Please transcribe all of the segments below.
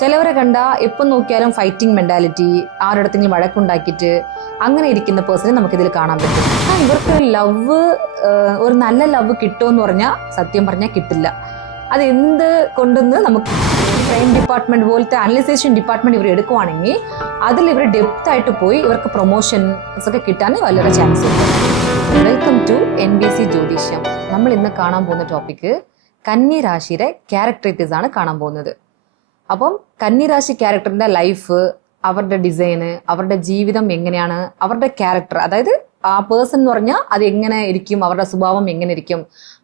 ചിലവരെ കണ്ടാൽ എപ്പം നോക്കിയാലും ഫൈറ്റിംഗ് മെന്റാലിറ്റി, ആരുടെങ്കിലും വഴക്കുണ്ടാക്കിയിട്ട് അങ്ങനെ ഇരിക്കുന്ന പേഴ്സണെ നമുക്കിതിൽ കാണാൻ പറ്റും. ഇവർക്ക് ഒരു നല്ല ലവ് കിട്ടുമെന്ന് പറഞ്ഞാൽ സത്യം പറഞ്ഞാൽ കിട്ടില്ല. അത് എന്ത് കൊണ്ടെന്ന് നമുക്ക് ക്രൈം ഡിപ്പാർട്ട്മെന്റ് പോലത്തെ അനലൈസേഷൻ ഡിപ്പാർട്ട്മെന്റ് ഇവർ എടുക്കുവാണെങ്കിൽ അതിൽ ഇവർ ഡെപ്ത് ആയിട്ട് പോയി ഇവർക്ക് പ്രൊമോഷൻസ് ഒക്കെ കിട്ടാൻ വളരെ ചാൻസ് ഉണ്ട്. വെൽക്കം ടു NBC ജ്യോതിഷം. നമ്മൾ ഇന്ന് കാണാൻ പോകുന്ന ടോപ്പിക്ക് കന്നി രാശിയുടെ ക്യാരക്ടറിറ്റിക്സ് ആണ് കാണാൻ പോകുന്നത്. അപ്പം കന്നിരാശി ക്യാരക്ടറിന്റെ ലൈഫ്, അവരുടെ ഡിസൈന്, അവരുടെ ജീവിതം എങ്ങനെയാണ്, അവരുടെ ക്യാരക്ടർ, അതായത് ആ പേഴ്സൺ എന്ന് പറഞ്ഞാൽ അത് എങ്ങനെ ഇരിക്കും, അവരുടെ സ്വഭാവം എങ്ങനെ ഇരിക്കും,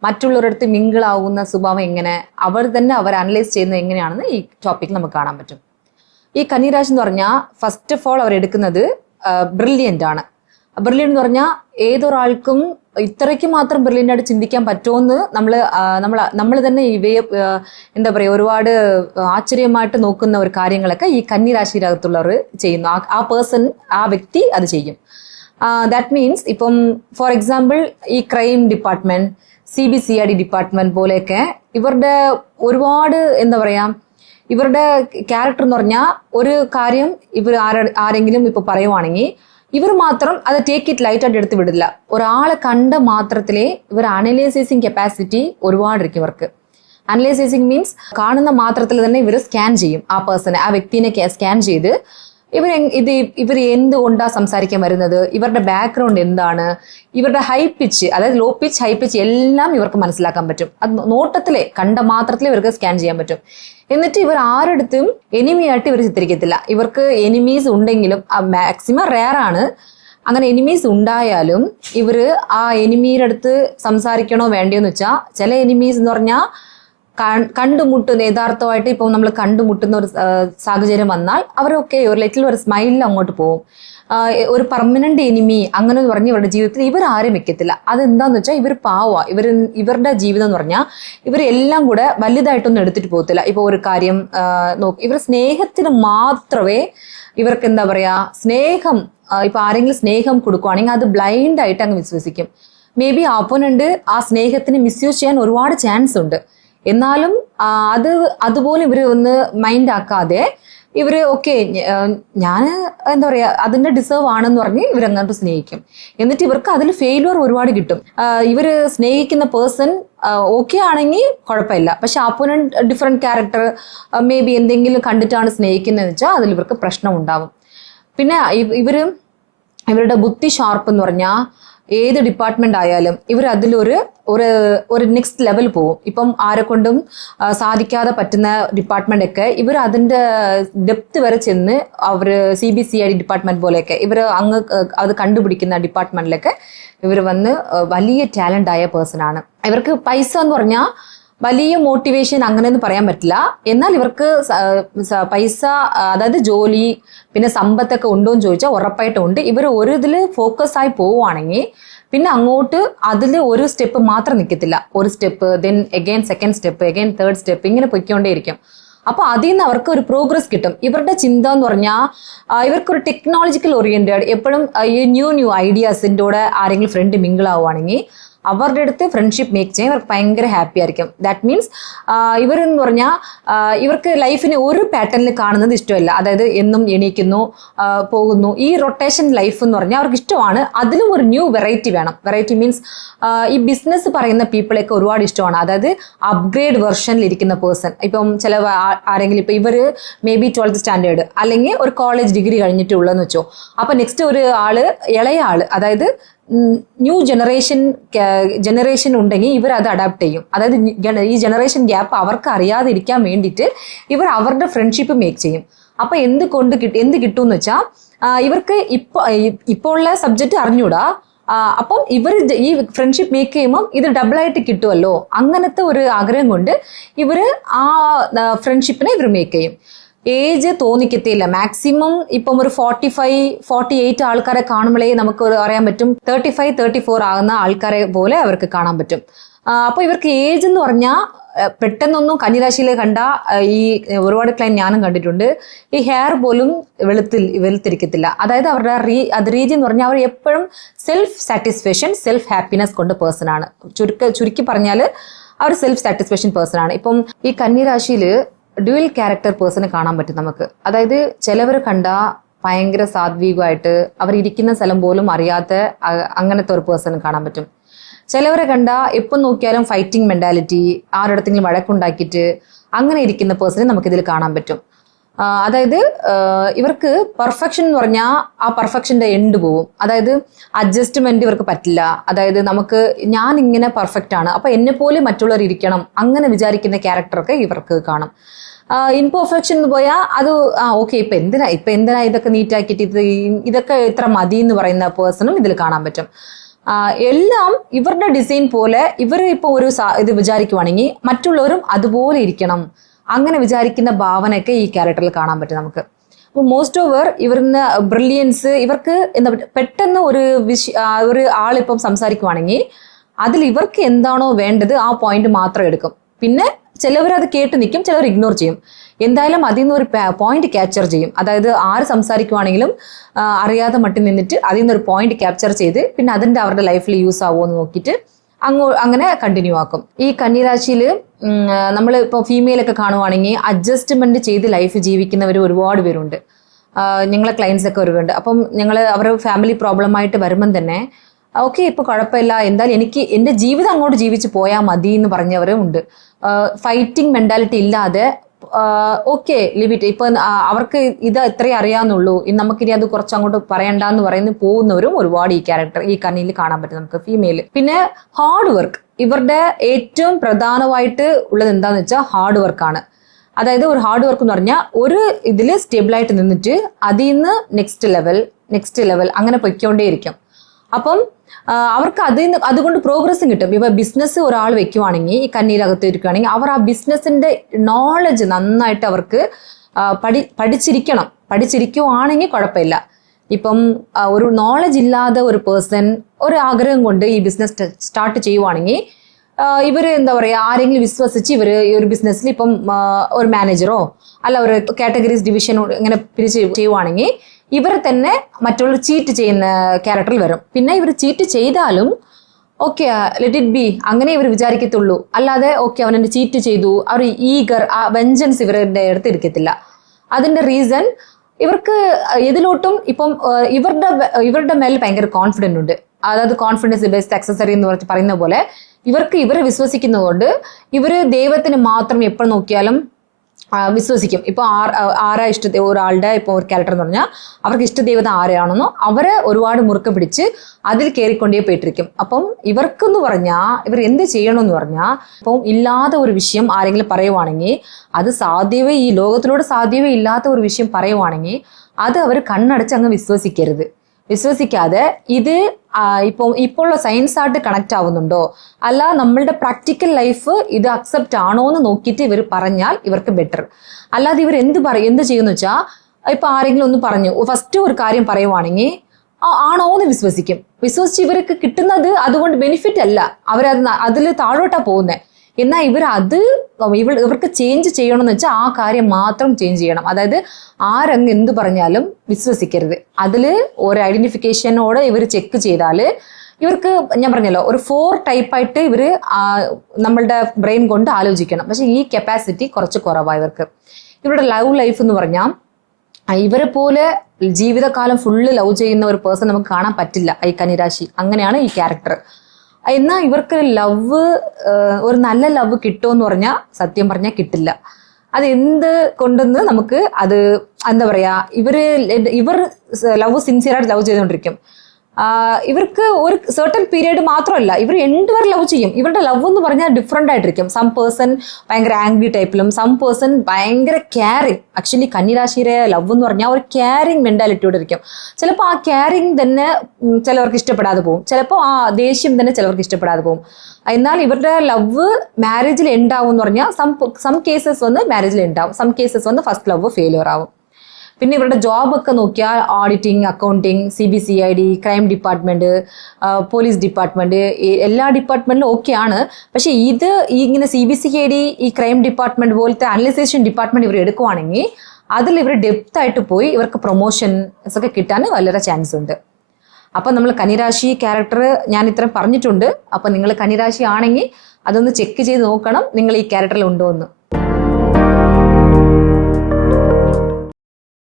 മറ്റുള്ളവരുടെ അടുത്ത് മിങ്കിളാവുന്ന സ്വഭാവം എങ്ങനെ, അവർ അനലൈസ് ചെയ്യുന്നത് എങ്ങനെയാണെന്ന് ഈ ടോപ്പിക്കിൽ നമുക്ക് കാണാൻ പറ്റും. ഈ കന്നിരാശി എന്ന് പറഞ്ഞാൽ ഫസ്റ്റ് ഓഫ് ഓൾ അവർ എടുക്കുന്നത് ബ്രില്യൻ്റ് ആണ്. ബ്രില്യൻ്റ് എന്ന് പറഞ്ഞാൽ ഏതൊരാൾക്കും ഇത്രയ്ക്ക് മാത്രം ബ്രില്യൻ്റ് ആയിട്ട് ചിന്തിക്കാൻ പറ്റുമെന്ന് നമ്മൾ തന്നെ ഇവയെ എന്താ പറയുക, ഒരുപാട് ആശ്ചര്യമായിട്ട് നോക്കുന്ന ഒരു കാര്യങ്ങളൊക്കെ ഈ കന്നിരാശിയിലകത്തുള്ളവർ ചെയ്യുന്നു. ആ പേഴ്സൺ, ആ വ്യക്തി അത് ചെയ്യും. ദാറ്റ് മീൻസ് ഇപ്പം ഫോർ എക്സാമ്പിൾ ഈ ക്രൈം ഡിപ്പാർട്ട്മെന്റ്, CBCID ഡിപ്പാർട്ട്മെന്റ് പോലെയൊക്കെ ഇവരുടെ ഒരുപാട് എന്താ പറയാ, ഇവരുടെ ക്യാരക്ടർ എന്ന് പറഞ്ഞാൽ ഒരു കാര്യം ഇവർ ആരെങ്കിലും ഇപ്പൊ പറയുവാണെങ്കിൽ ഇവർ മാത്രം അത് ടേക്ക് ഇറ്റ് ലൈറ്റ് ആയിട്ട് എടുത്ത് വിടില്ല. ഒരാളെ കണ്ട മാത്രത്തിലെ ഇവർ അനലൈസിങ് കപ്പാസിറ്റി ഒരുപാടിരിക്കും ഇവർക്ക്. അനലൈസിങ് മീൻസ് കാണുന്ന മാത്രത്തിൽ തന്നെ ഇവർ സ്കാൻ ചെയ്യും ആ പേഴ്സണെ, ആ വ്യക്തിനെ സ്കാൻ ചെയ്ത് ഇവർ എന്തുകൊണ്ടാണ് സംസാരിക്കാൻ വരുന്നത്, ഇവരുടെ ബാക്ക്ഗ്രൗണ്ട് എന്താണ്, ഇവരുടെ ഹൈ പിച്ച്, അതായത് ലോ പിച്ച്, ഹൈ പിച്ച് എല്ലാം ഇവർക്ക് മനസ്സിലാക്കാൻ പറ്റും. അത് നോട്ടത്തിലെ കണ്ട മാത്രത്തിലെ ഇവർക്ക് സ്കാൻ ചെയ്യാൻ പറ്റും. എന്നിട്ട് ഇവർ ആരെടുത്തും എനിമിയായിട്ട് ഇവർ ചിത്രിക്കത്തില്ല. ഇവർക്ക് എനിമീസ് ഉണ്ടെങ്കിലും മാക്സിമം റെയർ ആണ്. അങ്ങനെ എനിമീസ് ഉണ്ടായാലും ഇവർ ആ എനിമീയുടെ അടുത്ത് സംസാരിക്കണോ വേണ്ടിയെന്ന് വെച്ചാൽ ചില എനിമീസ് എന്ന് പറഞ്ഞാൽ കണ്ടുമുട്ടുന്ന യഥാർത്ഥമായിട്ട് ഇപ്പം നമ്മൾ കണ്ടുമുട്ടുന്ന ഒരു സാഹചര്യം വന്നാൽ അവരൊക്കെ ഒരു ലിറ്റിൽ ഒരു സ്മൈലിൽ അങ്ങോട്ട് പോകും. ഒരു പെർമനന്റ് എനിമി അങ്ങനെ എന്ന് പറഞ്ഞ് ഇവരുടെ ജീവിതത്തിൽ ഇവർ ആരും വെക്കത്തില്ല. അതെന്താന്ന് വെച്ചാൽ ഇവർ പാവാ. ഇവരുടെ ജീവിതം എന്ന് പറഞ്ഞാൽ ഇവരെല്ലാം കൂടെ വലുതായിട്ടൊന്നും എടുത്തിട്ട് പോകത്തില്ല. ഇപ്പൊ ഒരു കാര്യം നോക്കി ഇവർ സ്നേഹത്തിന് മാത്രമേ ഇവർക്ക് എന്താ പറയാ, സ്നേഹം ഇപ്പൊ ആരെങ്കിലും സ്നേഹം കൊടുക്കുവാണെങ്കിൽ അത് ബ്ലൈൻഡ് ആയിട്ട് അങ്ങ് വിശ്വസിക്കും. മേ ബി ഓപ്പോണന്റ് ആ സ്നേഹത്തിന് മിസ്യൂസ് ചെയ്യാൻ ഒരുപാട് ചാൻസ് ഉണ്ട്. എന്നാലും അതുപോലെ ഇവര് ഒന്ന് മൈൻഡ് ആക്കാതെ ഇവര് ഓക്കെ ഞാൻ എന്താ പറയാ അതിന്റെ ഡിസേർവ് ആണെന്ന് പറഞ്ഞ് ഇവരങ്ങോട്ട് സ്നേഹിക്കും. എന്നിട്ട് ഇവർക്ക് അതിൽ ഫെയിലുവർ ഒരുപാട് കിട്ടും. ഇവര് സ്നേഹിക്കുന്ന പേഴ്സൺ ഓക്കെ ആണെങ്കിൽ കുഴപ്പമില്ല. പക്ഷെ അപ്പോണന്റ് ഡിഫറെന്റ് ക്യാരക്ടർ, മേ ബി എന്തെങ്കിലും കണ്ടിട്ടാണ് സ്നേഹിക്കുന്നതെന്ന് വെച്ചാൽ അതിൽ ഇവർക്ക് പ്രശ്നം ഉണ്ടാവും. പിന്നെ ഇവരുടെ ബുദ്ധി ഷാർപ്പ് എന്ന് പറഞ്ഞാൽ ഏത് ഡിപ്പാർട്ട്മെന്റ് ആയാലും ഇവർ അതിലൊരു നെക്സ്റ്റ് ലെവൽ പോകും. ഇപ്പം ആരെ കൊണ്ടും സാധിക്കാതെ പറ്റുന്ന ഡിപ്പാർട്ട്മെന്റ് ഒക്കെ ഇവർ അതിന്റെ ഡെപ്ത് വരെ ചെന്ന് അവർ CBCID ഡിപ്പാർട്ട്മെന്റ് പോലെയൊക്കെ ഇവർ അത് കണ്ടുപിടിക്കുന്ന ഡിപ്പാർട്ട്മെന്റിലൊക്കെ ഇവർ വന്ന് വലിയ ടാലന്റ് ആയ പേഴ്സൺ ആണ്. ഇവർക്ക് പൈസ എന്ന് പറഞ്ഞാൽ വലിയ മോട്ടിവേഷൻ അങ്ങനെയൊന്നും പറയാൻ പറ്റില്ല. എന്നാൽ ഇവർക്ക് പൈസ, അതായത് ജോലി പിന്നെ സമ്പത്തൊക്കെ ഉണ്ടോ എന്ന് ചോദിച്ചാൽ ഉറപ്പായിട്ടും ഉണ്ട്. ഇവർ ഒരു ഇതിൽ ഫോക്കസ് ആയി പോവുകയാണെങ്കിൽ പിന്നെ അങ്ങോട്ട് അതിൽ ഒരു സ്റ്റെപ്പ് മാത്രം നിൽക്കത്തില്ല. ഒരു step, then again second step, again third step, ഇങ്ങനെ പൊയ്ക്കൊണ്ടേയിരിക്കും. അപ്പൊ അതിൽ നിന്ന് അവർക്ക് ഒരു പ്രോഗ്രസ് കിട്ടും. ഇവരുടെ ചിന്ത എന്ന് പറഞ്ഞാൽ ഇവർക്കൊരു ടെക്നോളജിക്കൽ ഓറിയന്റഡ്, എപ്പോഴും ഈ ന്യൂ ഐഡിയാസിൻ്റെ കൂടെ ആരെങ്കിലും ഫ്രണ്ട് മിങ്കിൾ ആവുകയാണെങ്കിൽ അവരുടെ അടുത്ത് ഫ്രണ്ട്ഷിപ്പ് മേക്ക് ചെയ്യാൻ ഇവർക്ക് ഭയങ്കര ഹാപ്പി ആയിരിക്കും. ദാറ്റ് മീൻസ് ഇവരെന്ന് പറഞ്ഞാൽ ഇവർക്ക് ലൈഫിനെ ഒരു പാറ്റേണിൽ കാണുന്നത് ഇഷ്ടമല്ല. അതായത് എന്നും എണീക്കുന്നു പോകുന്നു, ഈ റൊട്ടേഷൻ ലൈഫ് എന്ന് പറഞ്ഞാൽ അവർക്ക് ഇഷ്ടമാണ്. അതിലും ഒരു ന്യൂ വെറൈറ്റി വേണം. വെറൈറ്റി മീൻസ് ഈ ബിസിനസ് പറയുന്ന പീപ്പിളൊക്കെ ഒരുപാട് ഇഷ്ടമാണ്. അതായത് അപ്ഗ്രേഡ് വെർഷനിൽ ഇരിക്കുന്ന പേഴ്സൺ. ഇപ്പം ചില ആരെങ്കിലും ഇപ്പം ഇവർ മേ ബി 12th സ്റ്റാൻഡേർഡ് അല്ലെങ്കിൽ ഒരു കോളേജ് ഡിഗ്രി കഴിഞ്ഞിട്ടുള്ളതെന്ന് വെച്ചോ. അപ്പൊ നെക്സ്റ്റ് ഒരു ഇളയ ആള്, അതായത് ന്യൂ ജനറേഷൻ ഉണ്ടെങ്കിൽ ഇവർ അത് അഡാപ്റ്റ് ചെയ്യും. അതായത് ഈ ജനറേഷൻ ഗ്യാപ്പ് അവർക്ക് അറിയാതെ ഇരിക്കാൻ വേണ്ടിയിട്ട് ഇവർ അവരുടെ ഫ്രണ്ട്ഷിപ്പ് മേക്ക് ചെയ്യും. അപ്പൊ എന്ത് കിട്ടും എന്ന് വെച്ചാൽ ഇവർക്ക് ഇപ്പോൾ ഉള്ള സബ്ജക്റ്റ് അറിഞ്ഞൂടാ. അപ്പം ഇവർ ഈ ഫ്രണ്ട്ഷിപ്പ് മേക്ക് ചെയ്യുമ്പോൾ ഇത് ഡബിളായിട്ട് കിട്ടുമല്ലോ, അങ്ങനത്തെ ഒരു ആഗ്രഹം കൊണ്ട് ഇവര് ആ ഫ്രണ്ട്ഷിപ്പിനെ ഇവർ മേക്ക് ചെയ്യും. ഏജ് തോന്നിക്കത്തില്ല. മാക്സിമം ഇപ്പം ഒരു 45-48 ആൾക്കാരെ കാണുമ്പോഴേ നമുക്ക് അറിയാൻ പറ്റും 35-34 ആകുന്ന ആൾക്കാരെ പോലെ അവർക്ക് കാണാൻ പറ്റും. അപ്പൊ ഇവർക്ക് ഏജ് എന്ന് പറഞ്ഞാൽ പെട്ടെന്നൊന്നും കന്നിരാശിയിലെ കണ്ട ഈ ഒരുപാട് ക്ലൈന്റ് ഞാനും കണ്ടിട്ടുണ്ട്, ഈ ഹെയർ പോലും വെളുത്തിരിക്കത്തില്ല. അതായത് അവരുടെ റീജൻ എന്ന് പറഞ്ഞാൽ അവർ എപ്പോഴും സെൽഫ് സാറ്റിസ്ഫാക്ഷൻ, സെൽഫ് ഹാപ്പിനെസ് കൊണ്ട് പേഴ്സൺ ആണ്. ചുരുക്കി പറഞ്ഞാൽ അവർ സെൽഫ് സാറ്റിസ്ഫാക്ഷൻ പേഴ്സൺ ആണ്. ഇപ്പം ഈ കന്നിരാശിയിൽ ഡ്യുവൽ ക്യാരക്ടർ പേഴ്സണെ കാണാൻ പറ്റും നമുക്ക്. അതായത് ചിലവർ കണ്ട ഭയങ്കര സാത്വികമായിട്ട് അവരിയ്ക്കുന്ന സ്ഥലം പോലും അറിയാത്ത അങ്ങനത്തെ ഒരു പേഴ്സണെ കാണാൻ പറ്റും. ചിലവരെ കണ്ട എപ്പം നോക്കിയാലും ഫൈറ്റിംഗ് മെന്റാലിറ്റി, ആരുടെങ്കിലും വഴക്കുണ്ടാക്കിയിട്ട് അങ്ങനെ ഇരിക്കുന്ന പേഴ്സണെ നമുക്കിതിൽ കാണാൻ പറ്റും. അതായത് ഇവർക്ക് പെർഫെക്ഷൻ എന്ന് പറഞ്ഞാൽ ആ പെർഫെക്ഷൻ്റെ എൻഡ് പോവും. അതായത് അഡ്ജസ്റ്റ്മെന്റ് ഇവർക്ക് പറ്റില്ല. അതായത് നമുക്ക് ഞാൻ ഇങ്ങനെ പെർഫെക്റ്റ് ആണ്, അപ്പൊ എന്നെ പോലെ മറ്റുള്ളവർ ഇരിക്കണം, അങ്ങനെ വിചാരിക്കുന്ന ക്യാരക്ടറൊക്കെ ഇവർക്ക് കാണും. ഇൻപെർഫെക്ഷൻ എന്ന് പോയാൽ അത് ഓക്കെ ഇപ്പൊ എന്തിനാ ഇതൊക്കെ നീറ്റാക്കിയിട്ട് ഇതൊക്കെ ഇത്ര മതി എന്ന് പറയുന്ന പേഴ്സണും ഇതിൽ കാണാൻ പറ്റും. എല്ലാം ഇവരുടെ ഡിസൈൻ പോലെ ഇവർ ഇപ്പോൾ ഒരു ഇത് വിചാരിക്കുവാണെങ്കിൽ മറ്റുള്ളവരും അതുപോലെ ഇരിക്കണം, അങ്ങനെ വിചാരിക്കുന്ന ഭാവനയൊക്കെ ഈ ക്യാരക്ടറിൽ കാണാൻ പറ്റും നമുക്ക്. അപ്പോൾ മോസ്റ്റ് ഓവർ ഇവരുടെ ബ്രില്യൻസ് ഇവർക്ക് എന്താ പെട്ടെന്ന് ഒരു ആളിപ്പം സംസാരിക്കുവാണെങ്കിൽ അതിൽ ഇവർക്ക് എന്താണോ വേണ്ടത് ആ പോയിന്റ് മാത്രം എടുക്കും. പിന്നെ ചിലവർ അത് കേട്ട് നിൽക്കും, ചിലവർ ഇഗ്നോർ ചെയ്യും. എന്തായാലും അതിൽ നിന്ന് ഒരു പോയിന്റ് ക്യാപ്ചർ ചെയ്യും. അതായത് ആര് സംസാരിക്കുവാണെങ്കിലും അറിയാതെ മട്ടിൽ നിന്നിട്ട് അതിൽ നിന്നൊരു പോയിന്റ് ക്യാപ്ചർ ചെയ്ത് പിന്നെ അതിൻ്റെ അവരുടെ ലൈഫിൽ യൂസ് ആവുമോ എന്ന് നോക്കിയിട്ട് അങ്ങനെ കണ്ടിന്യൂ ആക്കും. ഈ കന്നിരാശിയിൽ നമ്മൾ ഇപ്പോൾ ഫീമെയിലൊക്കെ കാണുവാണെങ്കിൽ അഡ്ജസ്റ്റ്മെന്റ് ചെയ്ത് ലൈഫ് ജീവിക്കുന്നവർ ഒരുപാട് പേരുണ്ട്. ഞങ്ങളെ ക്ലയൻസ് ഒക്കെ ഒരുവരുണ്ട്. അപ്പം ഞങ്ങൾ അവർ ഫാമിലി പ്രോബ്ലമായിട്ട് വരുമ്പം തന്നെ ഓക്കെ ഇപ്പൊ കുഴപ്പമില്ല, എന്തായാലും എനിക്ക് എൻ്റെ ജീവിതം അങ്ങോട്ട് ജീവിച്ച് പോയാൽ മതി എന്ന് പറഞ്ഞവരും ഉണ്ട്. ഫൈറ്റിംഗ് മെന്റാലിറ്റി ഇല്ലാതെ ഓക്കെ ലിമിറ്റ്, ഇപ്പൊ അവർക്ക് ഇത് ഇത്രേ അറിയാന്നുള്ളൂ, നമുക്കിനി അത് കുറച്ച് അങ്ങോട്ട് പറയണ്ടെന്ന് പറയുന്ന പോകുന്നവരും ഒരുപാട് ഈ കണ്ണിയിൽ കാണാൻ പറ്റും നമുക്ക് ഫീമെയിൽ. പിന്നെ ഹാർഡ് വർക്ക്, ഇവരുടെ ഏറ്റവും പ്രധാനമായിട്ട് ഉള്ളത് എന്താന്ന് വെച്ചാൽ ഹാർഡ് വർക്കാണ്. അതായത് ഒരു ഹാർഡ് വർക്ക് എന്ന് പറഞ്ഞാൽ ഒരു ഇതിൽ സ്റ്റേബിളായിട്ട് നിന്നിട്ട് അതിൽ നിന്ന് നെക്സ്റ്റ് ലെവൽ അങ്ങനെ പൊയ്ക്കൊണ്ടേയിരിക്കും. അപ്പം അവർക്ക് അതുകൊണ്ട് പ്രോഗ്രസ്സും കിട്ടും. ഇപ്പൊ ബിസിനസ് ഒരാൾ വെക്കുവാണെങ്കിൽ ഈ കന്നിയിലകത്ത് ഇരിക്കുകയാണെങ്കിൽ അവർ ആ ബിസിനസിന്റെ നോളജ് നന്നായിട്ട് അവർക്ക് പഠിച്ചിരിക്കുവാണെങ്കിൽ കുഴപ്പമില്ല. ഇപ്പം ഒരു നോളജ് ഇല്ലാതെ ഒരു പേഴ്സൺ ഒരു ആഗ്രഹം കൊണ്ട് ഈ ബിസിനസ് സ്റ്റാർട്ട് ചെയ്യുവാണെങ്കിൽ ഇവര് എന്താ പറയാ ആരെങ്കിലും വിശ്വസിച്ച് ഇവര് ഈ ഒരു ബിസിനസ്സിൽ ഇപ്പം ഒരു മാനേജറോ അല്ല ഒരു കാറ്റഗറീസ് ഡിവിഷനോ ഇങ്ങനെ പിരിച്ച് ചെയ്യുവാണെങ്കിൽ ഇവർ തന്നെ മറ്റുള്ളവർ ചീറ്റ് ചെയ്യുന്ന ക്യാരക്ടറിൽ വരും. പിന്നെ ഇവർ ചീറ്റ് ചെയ്താലും ഓക്കെ ലെറ്റ് ഇറ്റ് ബി അങ്ങനെ ഇവർ വിചാരിക്കത്തുള്ളൂ. അല്ലാതെ ഓക്കെ അവനെ ചീറ്റ് ചെയ്തു അവർ ആ വെഞ്ചൻസ് ഇവരുടെ അടുത്ത് ഇരിക്കത്തില്ല. അതിന്റെ റീസൺ ഇവർക്ക് ഇതിലോട്ടും ഇപ്പം ഇവരുടെ മേൽ ഭയങ്കര കോൺഫിഡന്റ് ഉണ്ട്. അതായത് കോൺഫിഡൻസ് ബേസ്ഡ് അക്സസറി എന്ന് പറയുന്ന പോലെ ഇവരെ വിശ്വസിക്കുന്നതുകൊണ്ട് ഇവര് ദൈവത്തിന് മാത്രം എപ്പോൾ നോക്കിയാലും വിശ്വസിക്കും. ഇപ്പൊ ആരാ ഒരാളുടെ ഇപ്പൊ ഒരു ക്യാരക്ടർ എന്ന് പറഞ്ഞാൽ അവർക്ക് ഇഷ്ടദേവത ആരാണെന്നോ അവരെ ഒരുപാട് മുറുക്ക പിടിച്ച് അതിൽ കയറിക്കൊണ്ടേ പോയിട്ടിരിക്കും. അപ്പം ഇവർക്കെന്ന് പറഞ്ഞാൽ ഇവർ എന്ത് ചെയ്യണമെന്ന് പറഞ്ഞാൽ ഇപ്പം ഇല്ലാത്ത ഒരു വിഷയം ആരെങ്കിലും പറയുവാണെങ്കിൽ അത് ഈ ലോകത്തിലൂടെ സാധ്യവേ ഇല്ലാത്ത ഒരു വിഷയം പറയുവാണെങ്കിൽ അത് അവർ കണ്ണടച്ച് അങ്ങ് വിശ്വസിക്കാതെ ഇത് ഇപ്പോൾ ഉള്ള സയൻസ് ആയിട്ട് കണക്ട് ആവുന്നുണ്ടോ അല്ല നമ്മളുടെ പ്രാക്ടിക്കൽ ലൈഫ് ഇത് അക്സെപ്റ്റ് ആണോ എന്ന് നോക്കിയിട്ട് ഇവർ പറഞ്ഞാൽ ഇവർക്ക് ബെറ്റർ. അല്ലാതെ ഇവർ എന്ത് ചെയ്യുന്ന വെച്ചാൽ ഇപ്പൊ ആരെങ്കിലും ഒന്ന് പറഞ്ഞു ഫസ്റ്റ് ഒരു കാര്യം പറയുവാണെങ്കിൽ ആണോ എന്ന് വിശ്വസിച്ച് ഇവർക്ക് കിട്ടുന്നത് അതുകൊണ്ട് ബെനിഫിറ്റ് അല്ല, അതിൽ താഴോട്ടാ പോകുന്നത്. എന്നാൽ ഇവർക്ക് ചേഞ്ച് ചെയ്യണമെന്ന് വെച്ചാൽ ആ കാര്യം മാത്രം ചേഞ്ച് ചെയ്യണം. അതായത് ആരങ്ങ് എന്ത് പറഞ്ഞാലും വിശ്വസിക്കരുത്. അതിൽ ഒരു ഐഡന്റിഫിക്കേഷനോടെ ഇവർ ചെക്ക് ചെയ്താൽ ഇവർക്ക് ഞാൻ പറഞ്ഞല്ലോ ഒരു 4 ടൈപ്പായിട്ട് ഇവര് നമ്മളുടെ ബ്രെയിൻ കൊണ്ട് ആലോചിക്കണം. പക്ഷെ ഈ കപ്പാസിറ്റി കുറച്ച് കുറവാണ് ഇവർക്ക്. ഇവരുടെ ലവ് ലൈഫ് എന്ന് പറഞ്ഞാൽ ഇവരെ പോലെ ജീവിതകാലം ഫുള്ള് ലവ് ചെയ്യുന്ന ഒരു പേഴ്സൺ നമുക്ക് കാണാൻ പറ്റില്ല ഈ കന്നിരാശി. അങ്ങനെയാണ് ഈ ക്യാരക്ടർ. എന്നാൽ ഇവർക്ക് ഒരു നല്ല ലവ് കിട്ടുമെന്ന് പറഞ്ഞാൽ സത്യം പറഞ്ഞാൽ കിട്ടില്ല. അത് എന്ത് കൊണ്ടെന്ന് നമുക്ക് അത് എന്താ പറയാ ഇവർ ലവ് സിൻസിയറായിട്ട് ലവ് ചെയ്തുകൊണ്ടിരിക്കും. ഇവർക്ക് ഒരു സർട്ടൻ പീരീഡ് മാത്രമല്ല ഇവർ എൻഡ് വരെ ലവ് ചെയ്യും. ഇവരുടെ ലവ് എന്ന് പറഞ്ഞാൽ ഡിഫറെന്റ് ആയിട്ടിരിക്കും. സം പേഴ്സൺ ഭയങ്കര ആംഗ്രി ടൈപ്പിലും സം പേഴ്സൺ ഭയങ്കര കെയറിങ്. ആക്ച്വലി കന്നിരാശിയുടെ ലവ് എന്ന് പറഞ്ഞാൽ ഒരു കെയറിങ് മെന്റാലിറ്റിയോടെ ഇരിക്കും. ചിലപ്പോൾ ആ കെയറിങ് തന്നെ ചിലവർക്ക് ഇഷ്ടപ്പെടാതെ പോകും, ചിലപ്പോൾ ആ ദേഷ്യം തന്നെ ചിലവർക്ക് ഇഷ്ടപ്പെടാതെ പോകും. എന്നാൽ ഇവരുടെ ലവ് മാരേജിൽ എൻഡാവും എന്ന് പറഞ്ഞാൽ സം കേസസ് വന്ന് മാരേജിൽ എൻഡാവും, സം കേസസ് വന്ന് ഫസ്റ്റ് ലവ് ഫെയിലിയർ ആവും. പിന്നെ ഇവരുടെ ജോബൊക്കെ നോക്കിയാൽ auditing, accounting, CBCID, crime department, police department, എല്ലാ ഡിപ്പാർട്ട്മെന്റിലും ഓക്കെയാണ്. പക്ഷെ ഇങ്ങനെ CBCID ഈ ക്രൈം ഡിപ്പാർട്ട്മെന്റ് പോലത്തെ അനലൈസേഷൻ ഡിപ്പാർട്ട്മെന്റ് ഇവർ എടുക്കുവാണെങ്കിൽ അതിൽ ഇവർ ഡെപ്ത് ആയിട്ട് പോയി ഇവർക്ക് പ്രൊമോഷൻസ് ഒക്കെ കിട്ടാൻ വളരെ ചാൻസ് ഉണ്ട്. അപ്പൊ നമ്മൾ കന്നിരാശി ക്യാരക്ടർ ഞാൻ ഇത്രയും പറഞ്ഞിട്ടുണ്ട്. അപ്പൊ നിങ്ങൾ കന്നിരാശി ആണെങ്കിൽ അതൊന്ന് ചെക്ക് ചെയ്ത് നോക്കണം നിങ്ങൾ ഈ ക്യാരക്ടറിൽ ഉണ്ടോ എന്ന്.